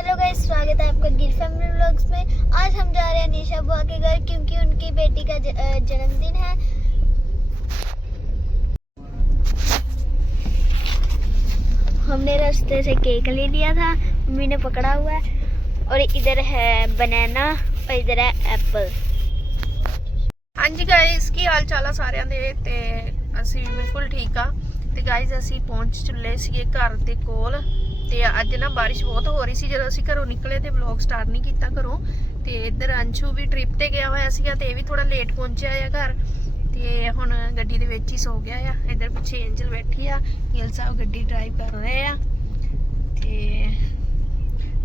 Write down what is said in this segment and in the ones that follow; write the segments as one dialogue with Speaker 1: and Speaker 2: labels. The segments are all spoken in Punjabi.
Speaker 1: हेलो गाइस स्वागत है आपका गिल फैमिली व्लॉग्स में आज हम जा रहे हैं निशा बुआ के घर क्योंकि उनकी बेटी का ज- अ, जन्मदिन है हमने रास्ते से केक ले लिया था मम्मी ने पकड़ा हुआ है और इधर है बनाना और इधर है एप्पल
Speaker 2: ਹਾਂਜੀ ਗਾਇਸ ਕੀ ਹਾਲ ਚਾਲ ਆ ਸਾਰਿਆਂ ਦੇ ਤੇ ਅਸੀਂ ਬਿਲਕੁਲ ਠੀਕ ਆ ਤੇ ਗਾਇਸ ਅਸੀਂ ਪਹੁੰਚ ਚੁੱਲੇ ਸੀਗੇ ਘਰ ਦੇ ਕੋਲ ਤੇ ਅੱਜ ਨਾ ਬਾਰਿਸ਼ ਬਹੁਤ ਹੋ ਰਹੀ ਸੀ, ਜਦੋਂ ਅਸੀਂ ਘਰੋਂ ਨਿਕਲੇ ਤੇ ਵਲੌਗ ਸਟਾਰਟ ਨਹੀਂ ਕੀਤਾ ਘਰੋਂ। ਤੇ ਇੱਧਰ ਅੰਸ਼ੂ ਵੀ ਟ੍ਰਿਪ ਤੇ ਗਿਆ ਹੋਇਆ ਸੀਗਾ ਤੇ ਇਹ ਵੀ ਥੋੜਾ ਲੇਟ ਪਹੁੰਚਿਆ ਆ ਘਰ। ਤੇ ਹੁਣ ਗੱਡੀ ਦੇ ਵਿੱਚ ਹੀ ਸੋ ਗਿਆ ਆ। ਇੱਧਰ ਪਿੱਛੇ ਐਂਜਲ ਬੈਠੀ ਆ ਗਿਲ ਸਾਹਿਬ ਗੱਡੀ ਡਰਾਈਵ ਕਰ ਰਹੇ ਆ। ਤੇ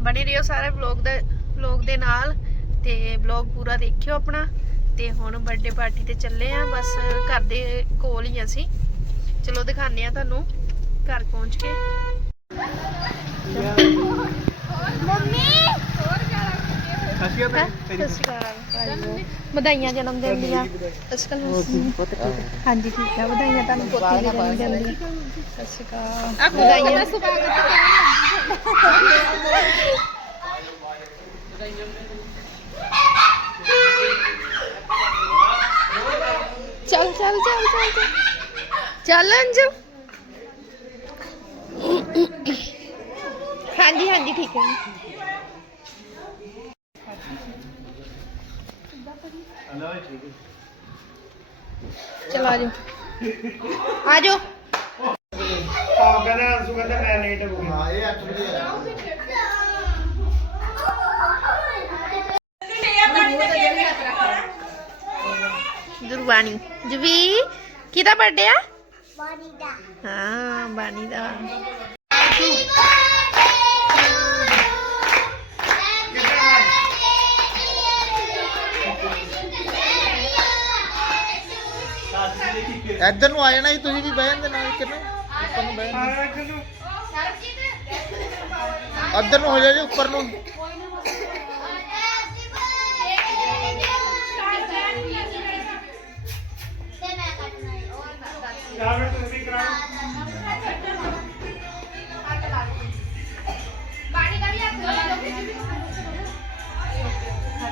Speaker 2: ਬਣੇ ਰਹੋ ਸਾਰੇ ਵਲੌਗ ਦਾ ਵਲੌਗ ਦੇ ਨਾਲ। ਤੇ ਵਲੌਗ ਪੂਰਾ ਦੇਖਿਓ ਆਪਣਾ। ਤੇ ਹੁਣ ਬਰਥਡੇ ਪਾਰਟੀ ਤੇ ਚੱਲੇ ਆ, ਬਸ ਘਰ ਦੇ ਕੋਲ ਹੀ ਅਸੀਂ। ਚਲੋ ਦਿਖਾਉਂਦੇ ਆ ਤੁਹਾਨੂੰ ਘਰ ਪਹੁੰਚ ਕੇ।
Speaker 1: ਮੰਮੀ!
Speaker 2: ਅਸ਼ੀਆ ਸਤਿ ਸ਼੍ਰੀ ਅਕਾਲ। ਵਧਾਈਆਂ ਜਨਮ ਦਿਨ ਦੀਆਂ। ਸਤਿ ਸ਼੍ਰੀ ਅਕਾਲ ਪੁੱਤ ਠੀਕ ਹਾਂਜੀ ਠੀਕ ਆ। ਵਧਾਈਆਂ ਤੁਹਾਨੂੰ ਪੋਤੀ ਦੇ ਜਨਮ ਦਿਨ ਦੀਆਂ। ਸਤਿ ਸ਼੍ਰੀ ਅਕਾਲ। ਵਧਾਈਆਂ। ਚੱਲ ਚੱਲ ਚੱਲ ਚੱਲ। ਚੱਲ ਅੰਜੂ। ਹਾਂਜੀ ਹਾਂਜੀ ਠੀਕ ਹੈ। ਚਲੋ ਆਜੋ ਆਜੋ
Speaker 3: ਆਪ ਕਹਿੰਦਾ ਅੰਸੂ ਕਹਿੰਦਾ ਮੈਂ ਲੇਟ ਹੋ ਗਿਆ ਹਾਂ ਇਹ 8 ਵਜੇ ਆ
Speaker 2: ਦੁਰਬਾਣੀ। ਜਵੀ ਕਿਹਦਾ ਬਰਥਡੇ ਆ?
Speaker 1: ਬਾਣੀ ਦਾ।
Speaker 2: ਹਾਂ ਬਾਣੀ ਦਾ।
Speaker 4: ਇੱਧਰ ਨੂੰ ਆ ਜਾਣਾ ਸੀ ਤੁਸੀਂ ਵੀ ਬਹਿ ਜਾਂਦੇ ਨਾਲ ਕਿੰਨੇ ਉੱਪਰ ਨੂੰ ਬਹਿ ਜਾਂਦੇ।
Speaker 3: ਸਾਰਾ ਇੱਧਰ ਨੂੰ
Speaker 4: ਹੋ ਜਾ ਜੀ ਉੱਪਰ ਨੂੰ
Speaker 3: ਜਾ ਫਿਰ ਤੁਸੀਂ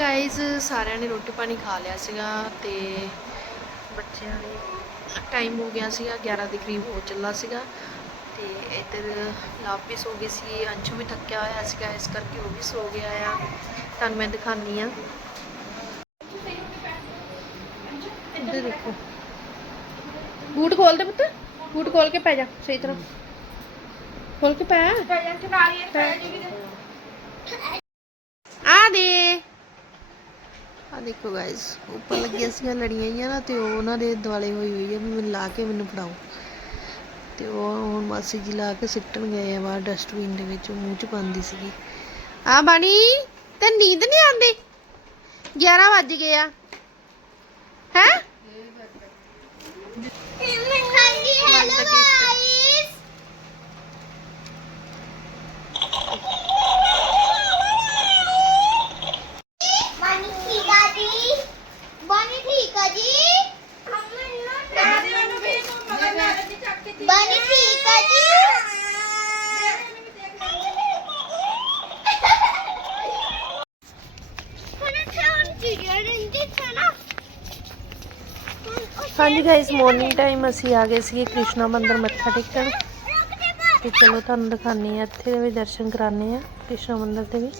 Speaker 2: ਗਾਇਜ਼ ਸਾਰਿਆਂ ਨੇ ਰੋਟੀ ਪਾਣੀ ਖਾ ਲਿਆ ਸੀਗਾ ਤੇ ਬੱਚਿਆਂ ਨੇ ਟਾਈਮ ਹੋ ਗਿਆ ਸੀਗਾ 11 ਦੇ ਕਰੀਬ ਹੋ ਚੱਲਾ ਸੀਗਾ ਤੇ ਇੱਧਰ ਵੀ ਸੋ ਗਏ ਸੀ ਅੰਸ਼ੂ ਵੀ ਥੱਕਿਆ ਹੋਇਆ ਸੀਗਾ ਇਸ ਕਰਕੇ ਉਹ ਵੀ ਸੋ ਗਿਆ ਆ। ਤੁਹਾਨੂੰ ਮੈਂ ਦਿਖਾਨੀ ਆ। ਇੱਧਰ ਦੇਖੋ। ਬੂਟ ਖੋਲ ਦੇ ਪੁੱਤ। ਬੂਟ ਖੋਲ ਕੇ ਪੈ ਜਾ ਸਹੀ ਤਰ੍ਹਾਂ। ਖੋਲ ਕੇ ਪੈ। ਆ ਦੇ ਆ ਦੇਖੋ ਗਾਇਸ ਉੱਪਰ ਲੱਗੀਆਂ ਸੀਗੀਆਂ ਲੜੀਆਂ ਹੀ ਆ ਨਾ ਤੇ ਉਹ ਉਹਨਾਂ ਦੇ ਦੁਆਲੇ ਹੋਈ ਹੋਈ ਆ ਵੀ ਮੈਨੂੰ ਲਾ ਕੇ ਮੈਨੂੰ ਫੜਾਓ। ਤੇ ਉਹ ਹੁਣ ਮਾਸੀ ਜੀ ਲਾ ਕੇ ਸਿੱਟਣ ਗਏ ਆ ਬਾਹਰ ਡਸਟਬਿਨ ਦੇ ਵਿੱਚ ਮੂੰਹ ਚ ਪਾਉਂਦੀ ਸੀਗੀ। ਆ ਬਾਣੀ ਤੇ ਨੀਂਦ ਨਹੀਂ ਆਉਂਦੀ? 11 ਵੱਜ ਗਏ ਆ। ਹੈ?
Speaker 1: ਹਾਂਜੀ ਗਾਇਸ
Speaker 2: ਮਾਰਨਿੰਗ ਟਾਈਮ ਅਸੀਂ ਆ ਗਏ ਸੀ ਕ੍ਰਿਸ਼ਨਾ ਮੰਦਰ ਮੱਥਾ ਟੇਕਣ। ਤੇ ਚਲੋ ਤੁਹਾਨੂੰ ਦਿਖਾਣੀ ਆ ਇੱਥੇ ਦੇ ਵੀ ਦਰਸ਼ਨ ਕਰਾਣੇ ਆ ਕ੍ਰਿਸ਼ਨ ਮੰਦਰ ਦੇ ਵੀ।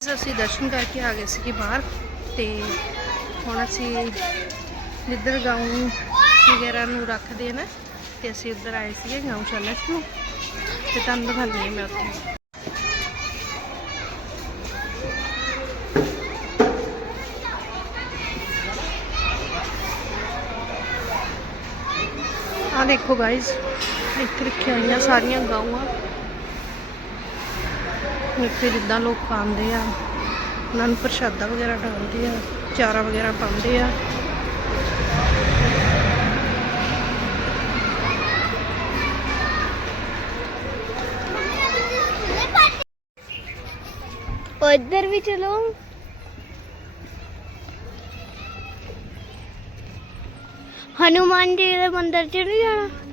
Speaker 2: ਅਸੀਂ ਦਰਸ਼ਨ ਕਰਕੇ ਆ ਗਏ ਸੀ ਕਿ ਬਾਹਰ ਤੇ ਹੁਣ ਅਸੀਂ ਜਿੱਧਰ ਗਾਉਂ ਵਗੈਰਾ ਨੂੰ ਰੱਖਦੇ ਨਾ, ਤੇ ਅਸੀਂ ਉੱਧਰ ਆਏ ਸੀਗੇ ਗਾਉਂ ਚਾਲਸ ਨੂੰ। ਤੇ ਤੁਹਾਨੂੰ ਦਿਖਾਉਂਦੀ ਮੈਂ ਉੱਥੇ। ਦੇਖੋ ਗਾਇਸ ਇੱਥੇ ਰੱਖੀਆਂ ਹੋਈਆਂ ਸਾਰੀਆਂ ਗਾਵਾਂ। ਇੱਥੇ ਜਿੱਦਾਂ ਲੋਕ ਆਉਂਦੇ ਆ, ਉਹਨਾਂ ਨੂੰ ਪ੍ਰਸ਼ਾਦਾ ਵਗੈਰਾ ਡਾਲਦੇ ਆ, ਚਾਰਾ ਵਗੈਰਾ ਪਾਉਂਦੇ ਆ।
Speaker 1: ਉਧਰ ਵੀ ਚਲੋ। ਹਨੂਮਾਨ ਜੀ ਦੇ ਮੰਦਿਰ 'ਚ ਨਹੀਂ ਜਾਣਾ?